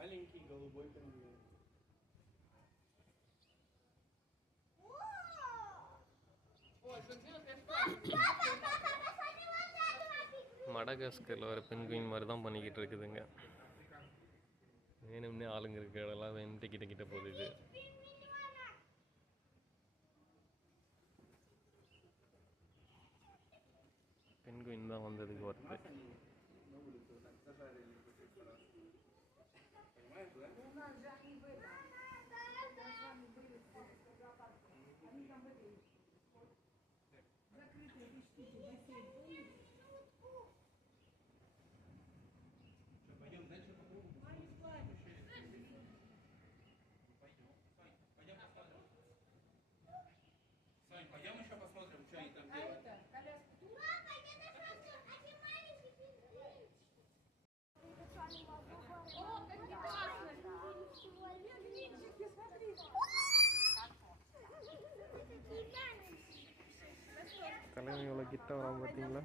Маленький голубой пингвин. மடகாஸ்கரில் வர பென்குயின் மாதிரி தான் பண்ணிக்கிட்டு இருக்குதுங்க. வேணும்னே ஆளுங்க இருக்க இடம்லாம் வேணுட்டு கிட்ட கிட்ட போகுது இது. பென்குயின் தான் வந்ததுக்கு வருது. Сань, пойдем еще посмотрим, что они там делают. Папа, я нашла один маленький пингвин. О, какие классные! Пингвинчики, смотри! தலைவன் இவ்வளோ கிட்ட வரான் பார்த்தீங்களா?